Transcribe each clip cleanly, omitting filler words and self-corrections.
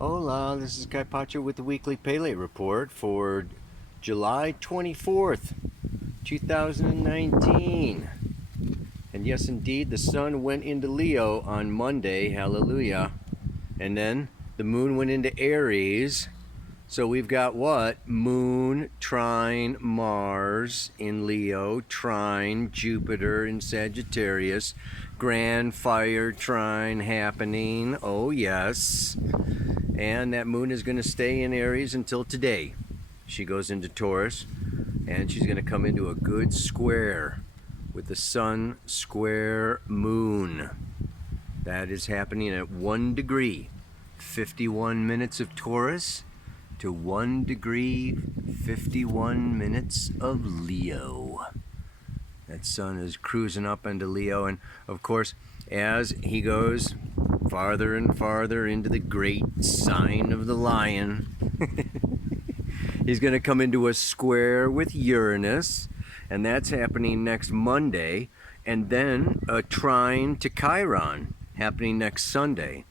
Hola, this is Kaypacha with the weekly Pele report for July 24th, 2019. And yes, indeed, the sun went into Leo on Monday, hallelujah. And then the moon went into Aries. So we've got what? Moon trine Mars in Leo, trine Jupiter in Sagittarius, grand fire trine happening. Oh, yes. And that moon is going to stay in Aries until today. She goes into Taurus, and she's going to come into a good square with the sun square moon. That is happening at 1 degree, 51 minutes of Taurus to 1 degree, 51 minutes of Leo. That sun is cruising up into Leo, and of course, as he goes farther and farther into the great sign of the lion, he's going to come into a square with Uranus, and that's happening next Monday, and then a trine to Chiron happening next Sunday.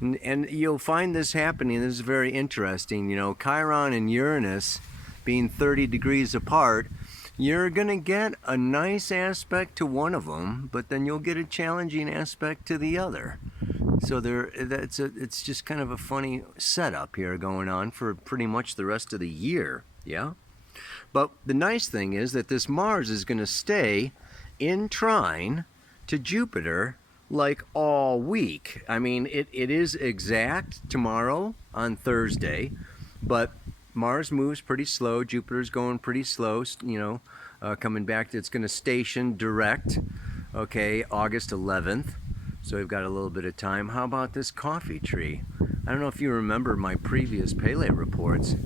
And you'll find this happening. This is very interesting. You know, Chiron and Uranus being 30 degrees apart, you're going to get a nice aspect to one of them, but then you'll get a challenging aspect to the other. So it's just kind of a funny setup here going on for pretty much the rest of the year, yeah? But the nice thing is that this Mars is going to stay in trine to Jupiter like all week. I mean, it is exact tomorrow on Thursday, but Mars moves pretty slow. Jupiter's going pretty slow, you know, coming back. It's going to station direct, okay, August 11th. So we've got a little bit of time. How about this coffee tree? I don't know if you remember my previous Pele reports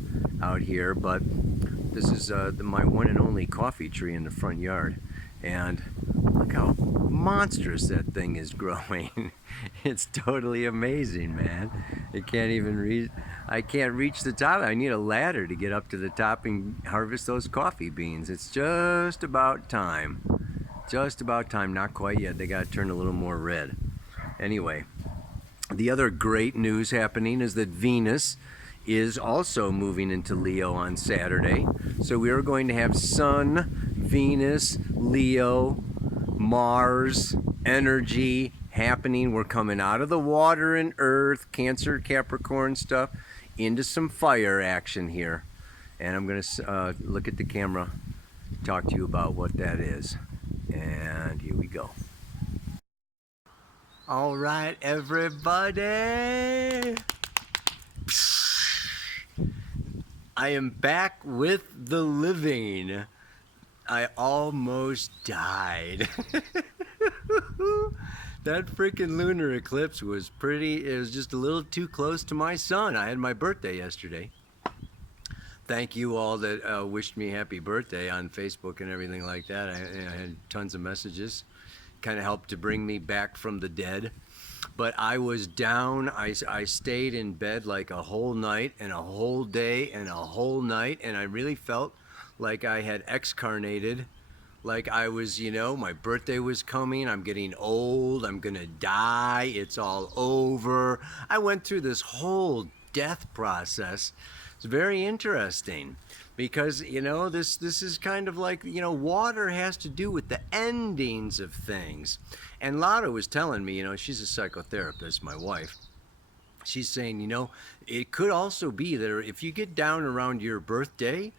out here, but this is my one and only coffee tree in the front yard. And look how monstrous that thing is growing. It's totally amazing, man. It can't even reach. I can't reach the top. I need a ladder to get up to the top and harvest those coffee beans. It's just about time. Just about time. Not quite yet. They got to turn a little more red. Anyway, the other great news happening is that Venus is also moving into Leo on Saturday. So we are going to have Sun, Venus, Leo, Mars energy happening. We're coming out of the water and earth, Cancer, Capricorn stuff, into some fire action here. And I'm going to look at the camera, talk to you about what that is. And here we go. All right, everybody. I am back with the living. I almost died. That freaking lunar eclipse was it was just a little too close to my sun. I had my birthday yesterday. Thank you all that wished me happy birthday on Facebook and everything like that. I had tons of messages. Kind of helped to bring me back from the dead. But I was down. I stayed in bed like a whole night and a whole day and a whole night, and I really felt like I had excarnated, like I was, you know, my birthday was coming, I'm getting old, I'm gonna die, it's all over. I went through this whole death process. It's very interesting because, you know, this is kind of like, you know, water has to do with the endings of things. And Lada was telling me, you know, she's a psychotherapist, my wife. She's saying, you know, it could also be that if you get down around your birthday,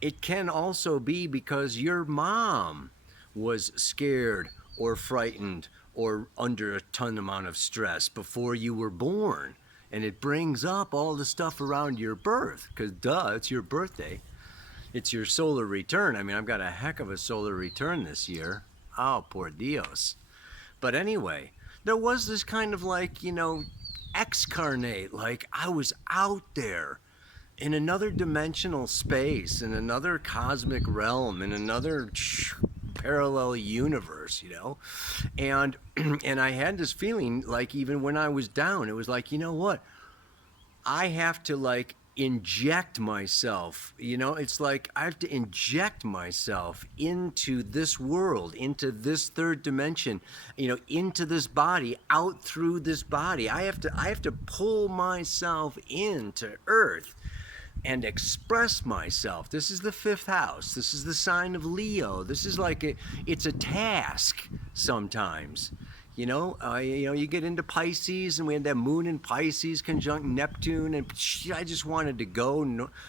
it can also be because your mom was scared or frightened or under a ton amount of stress before you were born. And it brings up all the stuff around your birth, because duh, it's your birthday. It's your solar return. I mean, I've got a heck of a solar return this year. Oh, por Dios. But anyway, there was this kind of like, you know, excarnate, like I was out there in another dimensional space, in another cosmic realm, in another parallel universe, you know. And and I had this feeling like even when I was down, it was like, you know what? I have to like inject myself. It's like I have to inject myself into this world, into this third dimension, into this body, out through this body. I have to pull myself into earth and express myself. This is the fifth house. This is the sign of Leo. This is like it's a task sometimes. You get into Pisces, and we had that moon in Pisces conjunct Neptune, and I just wanted to go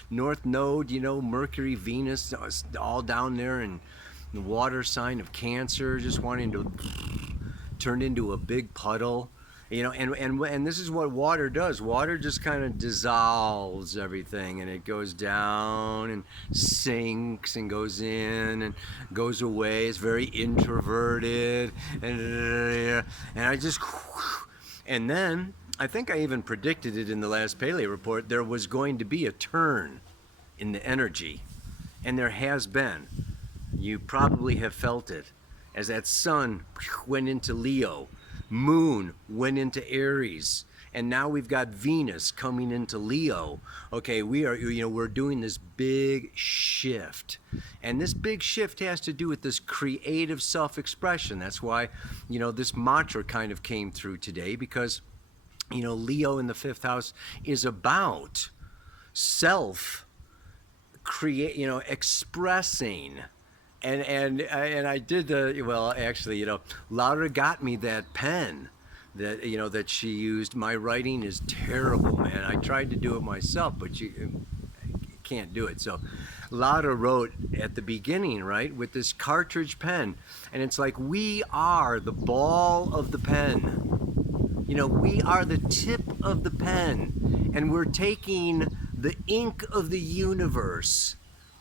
North Node, Mercury, Venus, all down there, and the water sign of Cancer, just wanting to turn into a big puddle. And this is what water does. Water just kind of dissolves everything, and it goes down and sinks and goes in and goes away. It's very introverted, and I just, and then I think I even predicted it in the last Pele report. There was going to be a turn in the energy, and there has been. You probably have felt it as that sun went into Leo. Moon went into Aries, and now we've got Venus coming into Leo. Okay, we're doing this big shift, and this big shift has to do with this creative self-expression. That's why this mantra kind of came through today, because Leo in the fifth house is about self create, expressing. And I did actually, Laura got me that pen that she used. My writing is terrible, man. I tried to do it myself, but you can't do it. So Laura wrote at the beginning, right, with this cartridge pen, and it's like, we are the ball of the pen. We are the tip of the pen, and we're taking the ink of the universe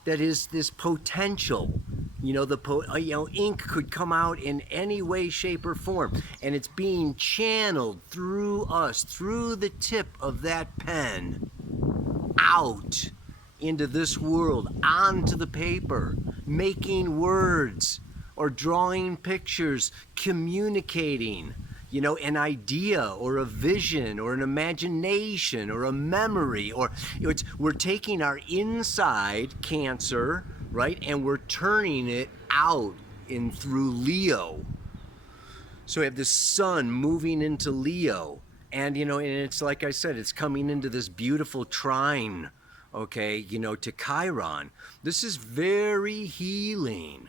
that is this potential. Ink could come out in any way, shape, or form, and it's being channeled through us, through the tip of that pen, out into this world, onto the paper, making words or drawing pictures, communicating, an idea or a vision or an imagination or a memory, or we're taking our inside Cancer, right, and we're turning it out in through Leo. So we have the sun moving into Leo, and and it's like I said, it's coming into this beautiful trine, okay, to Chiron. This is very healing.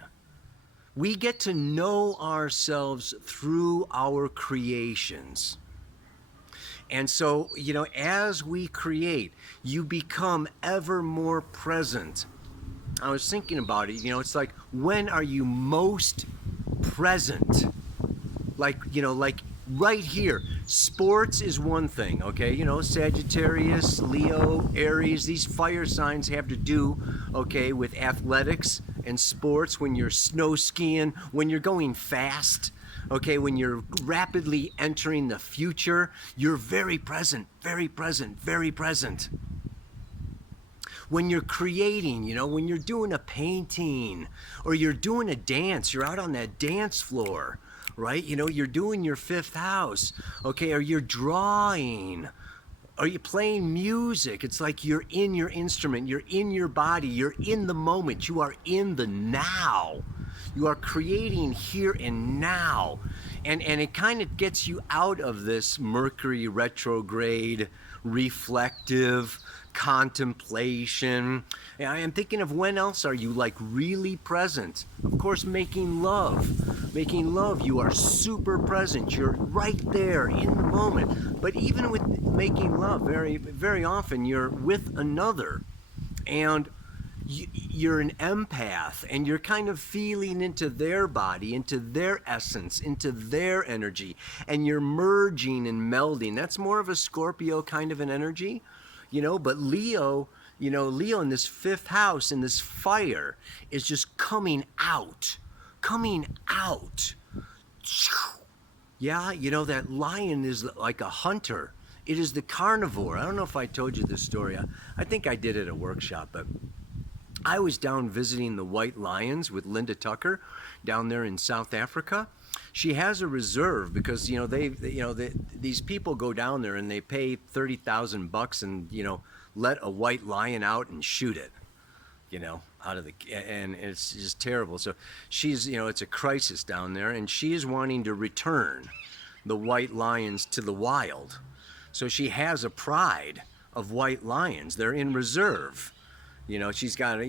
We get to know ourselves through our creations. And so, as we create, you become ever more present. I was thinking about it, it's like, when are you most present? Like right here. Sports is one thing, okay? Sagittarius, Leo, Aries, these fire signs have to do, okay, with athletics and sports, when you're snow skiing, when you're going fast, okay, when you're rapidly entering the future, you're very present, very present, very present. When you're creating, when you're doing a painting or you're doing a dance, you're out on that dance floor, right? You're doing your fifth house, okay, or you're drawing, or you're playing music. It's like you're in your instrument, you're in your body, you're in the moment, you are in the now. You are creating here and now. And it kind of gets you out of this Mercury retrograde, reflective contemplation. And I am thinking of, when else are you like really present? Of course, making love. Making love, you are super present. You're right there in the moment. But even with making love, very, very often you're with another, and you're an empath, and you're kind of feeling into their body, into their essence, into their energy, and you're merging and melding. That's more of a Scorpio kind of an energy, but Leo, Leo in this fifth house, in this fire, is just coming out. Yeah, that lion is like a hunter. It is the carnivore. I don't know if I told you this story. I think I did at a workshop, but I was down visiting the White Lions with Linda Tucker down there in South Africa. She has a reserve because these people go down there and they pay $30,000 and let a white lion out and shoot it, out of the, and it's just terrible. So she's, it's a crisis down there, and she's wanting to return the white lions to the wild. So she has a pride of white lions. They're in reserve. She's got,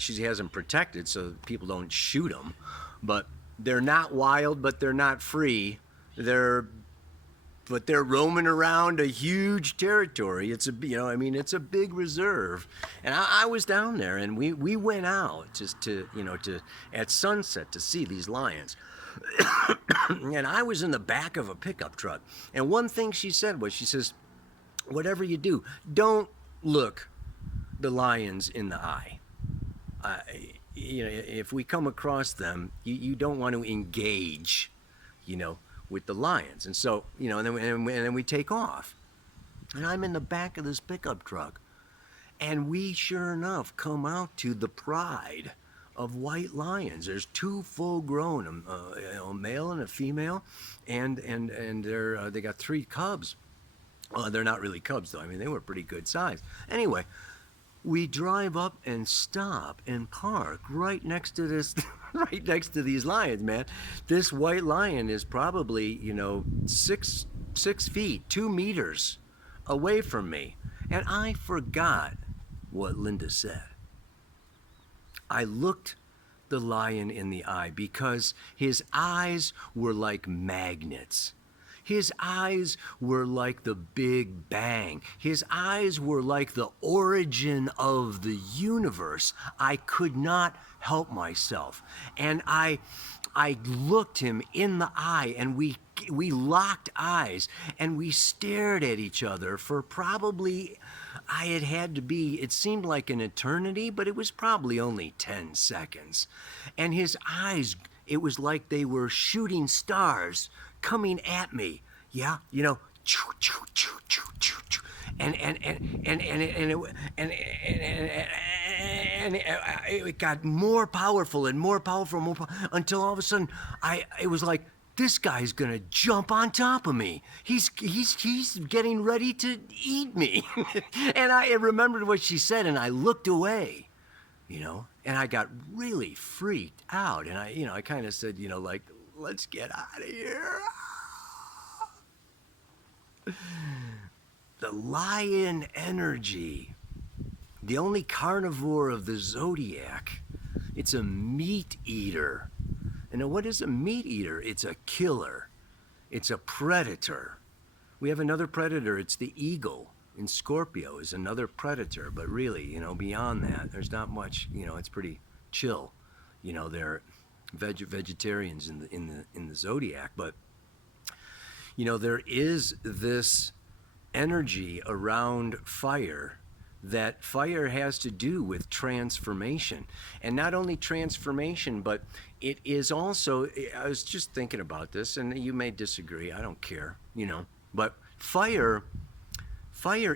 she has them protected so people don't shoot them, but they're not wild, but they're not free. But they're roaming around a huge territory. It's it's a big reserve. And I was down there, and we went out just to, at sunset to see these lions. And I was in the back of a pickup truck. And one thing she said was, she says, whatever you do, don't look the lions in the eye. If we come across them, you don't want to engage, with the lions. And so, and then we take off. And I'm in the back of this pickup truck. And we, sure enough, come out to the pride of white lions. There's two full-grown, a male and a female, and they got 3 cubs. They're not really cubs, though. They were pretty good size. Anyway, we drive up and stop and park right next to this, right next to these lions, man. This white lion is probably, 6 feet, 2 meters away from me. And I forgot what Linda said. I looked the lion in the eye because his eyes were like magnets. His eyes were like the Big Bang. His eyes were like the origin of the universe. I could not help myself. And I looked him in the eye, and we locked eyes, and we stared at each other for probably, it seemed like an eternity, but it was probably only 10 seconds. And his eyes, it was like they were shooting stars coming at me. Yeah, and it got more powerful and more powerful, until all of a sudden it was like, this guy's gonna jump on top of me. He's getting ready to eat me. And I remembered what she said, and I looked away, and I got really freaked out. And I kind of said, let's get out of here. The lion energy, the only carnivore of the zodiac, it's a meat eater. And what is a meat eater? It's a killer. It's a predator. We have another predator. It's the eagle in Scorpio is another predator. But really, beyond that, there's not much. It's pretty chill. They're vegetarians in the zodiac. But there is this energy around fire, that fire has to do with transformation. And not only transformation, but it is also, I was just thinking about this, and you may disagree, I don't care, but fire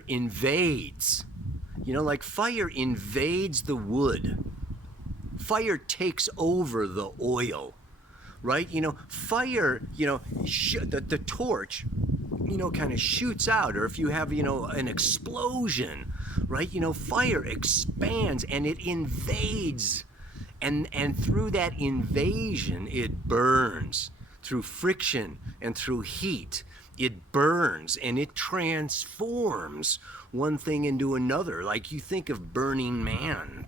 invades, like fire invades the wood. Fire takes over the oil, right? Fire, the torch, kind of shoots out, or if you have, an explosion, right? Fire expands and it invades, and through that invasion, it burns. Through friction and through heat, it burns and it transforms one thing into another. Like you think of Burning Man.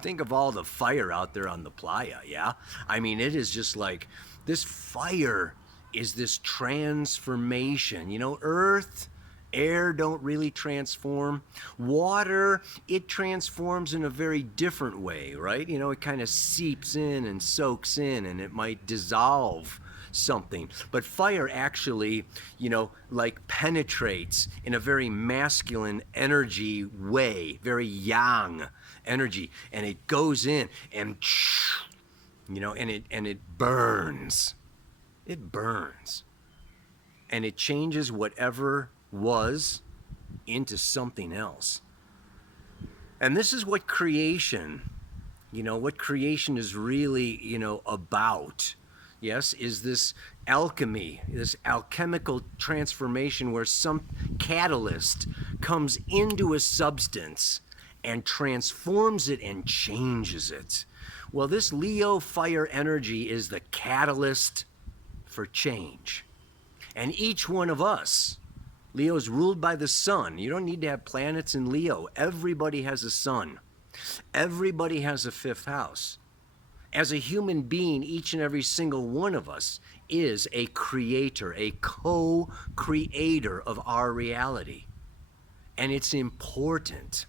Think of all the fire out there on the playa, yeah? It is just like, this fire is this transformation. Earth, air don't really transform. Water, it transforms in a very different way, right? It kind of seeps in and soaks in, and it might dissolve something. But fire actually, penetrates in a very masculine energy way, very yang energy, and it goes in and, and it burns. It burns. And it changes whatever was into something else. And this is what creation, what creation is really, about. yes, is this alchemy, this alchemical transformation where some catalyst comes into a substance and transforms it and changes it. Well, this Leo fire energy is the catalyst for change. And each one of us, Leo's ruled by the sun. You don't need to have planets in Leo. Everybody has a sun. Everybody has a fifth house. As a human being, each and every single one of us is a creator, a co-creator of our reality. And it's important.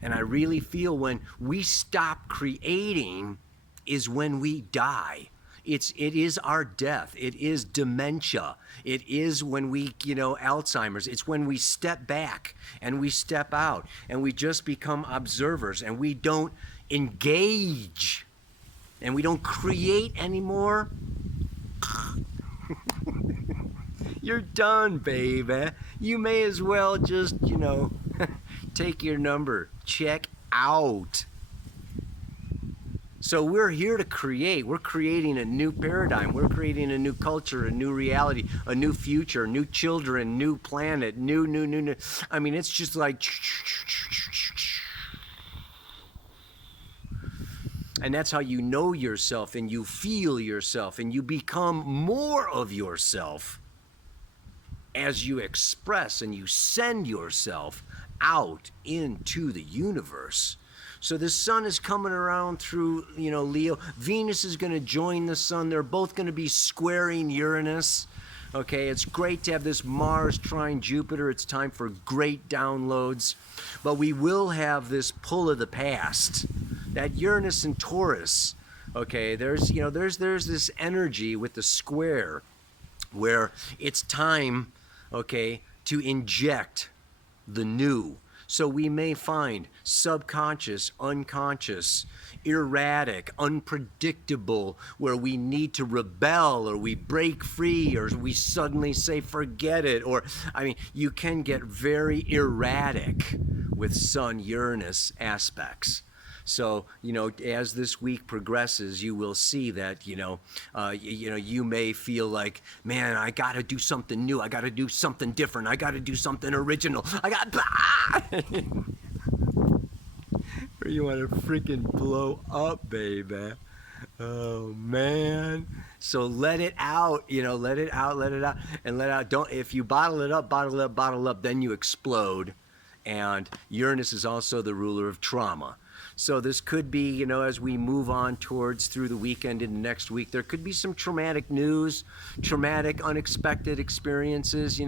And I really feel when we stop creating is when we die. It is our death. It is dementia. It is when we, Alzheimer's. It's when we step back and we step out and we just become observers and we don't engage and we don't create anymore. You're done, baby. You may as well just, take your number. Check out. So we're here to create. We're creating a new paradigm. We're creating a new culture, a new reality, a new future, new children, new planet, new. I mean, it's just like... And that's how you know yourself and you feel yourself and you become more of yourself as you express and you send yourself out into the universe. So the sun is coming around through, Leo. Venus is going to join the sun. They're both going to be squaring Uranus. Okay, it's great to have this Mars trine Jupiter. It's time for great downloads. But we will have this pull of the past. That Uranus and Taurus, okay, there's this energy with the square where it's time, okay, to inject the new. So we may find subconscious, unconscious, erratic, unpredictable, where we need to rebel or we break free or we suddenly say forget it. Or, you can get very erratic with Sun Uranus aspects. So, as this week progresses, you will see that, you may feel like, man, I got to do something new. I got to do something different. I got to do something original. Or you want to freaking blow up, baby. Oh, man. So let it out, let it out. And let out. If you bottle it up, then you explode. And Uranus is also the ruler of trauma. So this could be, as we move on towards through the weekend into next week, there could be some traumatic news, traumatic, unexpected experiences,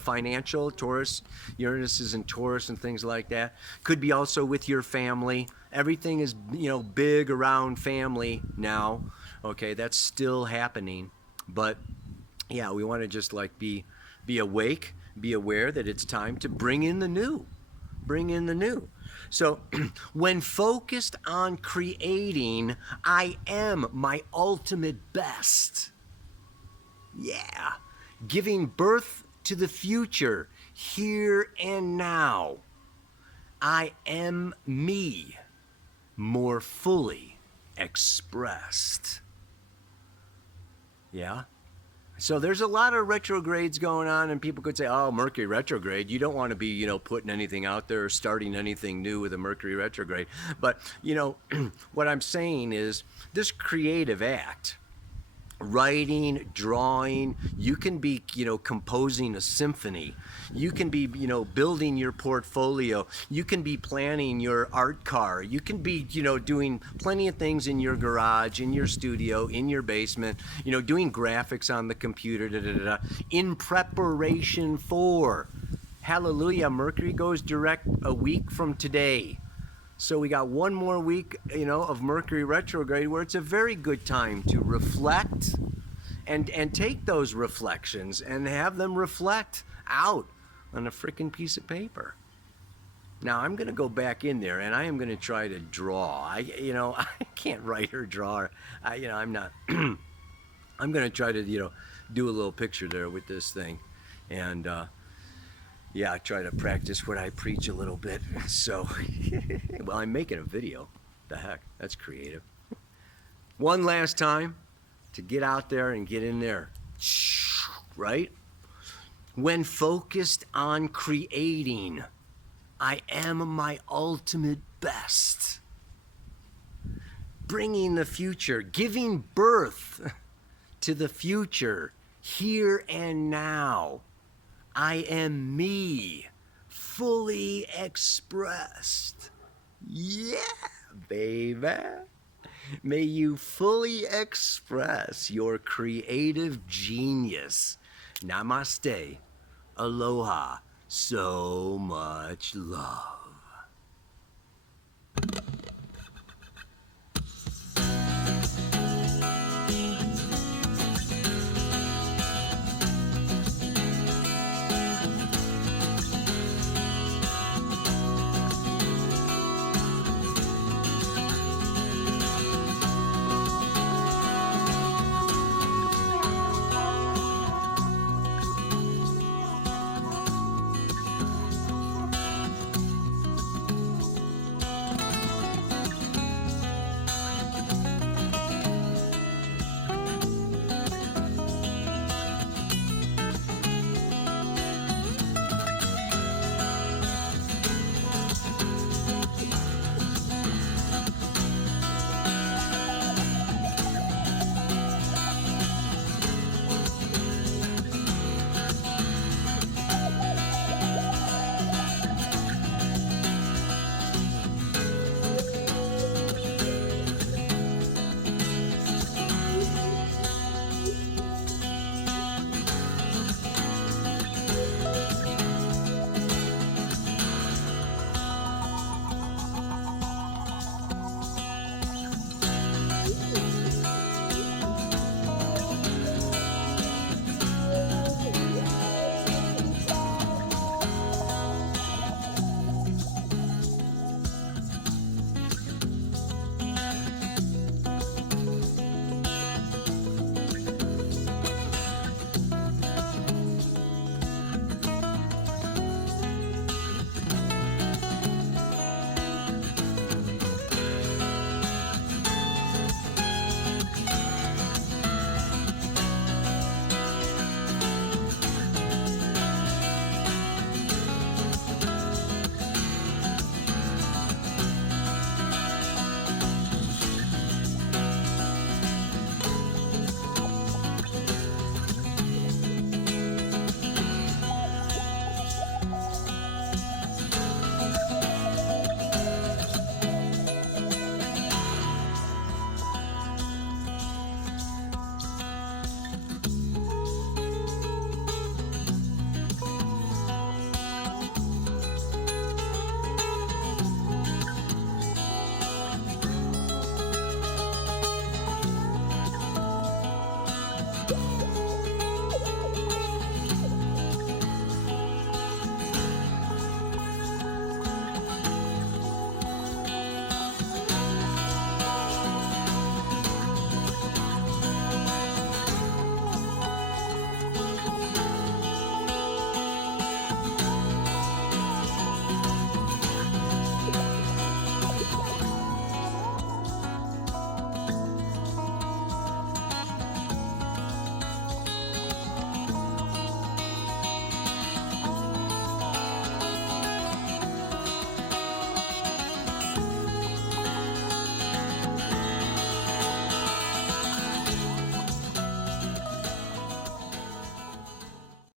financial, Taurus, Uranus is in Taurus and things like that. Could be also with your family. Everything is, big around family now. Okay, that's still happening. But yeah, we want to just be awake, be aware that it's time to bring in the new. Bring in the new. So when focused on creating, I am my ultimate best. Yeah. Giving birth to the future, here and now. I am me, more fully expressed. Yeah. So there's a lot of retrogrades going on, and people could say, oh, Mercury retrograde. You don't want to be, putting anything out there or starting anything new with a Mercury retrograde. But, what I'm saying is this creative act, writing, drawing, you can be, composing a symphony. You can be, building your portfolio. You can be planning your art car. You can be, doing plenty of things in your garage, in your studio, in your basement, doing graphics on the computer, in preparation for, hallelujah, Mercury goes direct a week from today. So we got one more week, of Mercury retrograde where it's a very good time to reflect and take those reflections and have them reflect out on a freaking piece of paper. Now I'm going to go back in there and I am going to try to draw. I can't write or draw. I'm not. I'm going to try to, do a little picture there with this thing, and I try to practice what I preach a little bit. So, I'm making a video. The heck, that's creative. One last time, to get out there and get in there, right? When focused on creating, I am my ultimate best. Bringing the future, giving birth to the future, here and now. I am me, fully expressed. Yeah, baby. May you fully express your creative genius. Namaste. Aloha. So much love.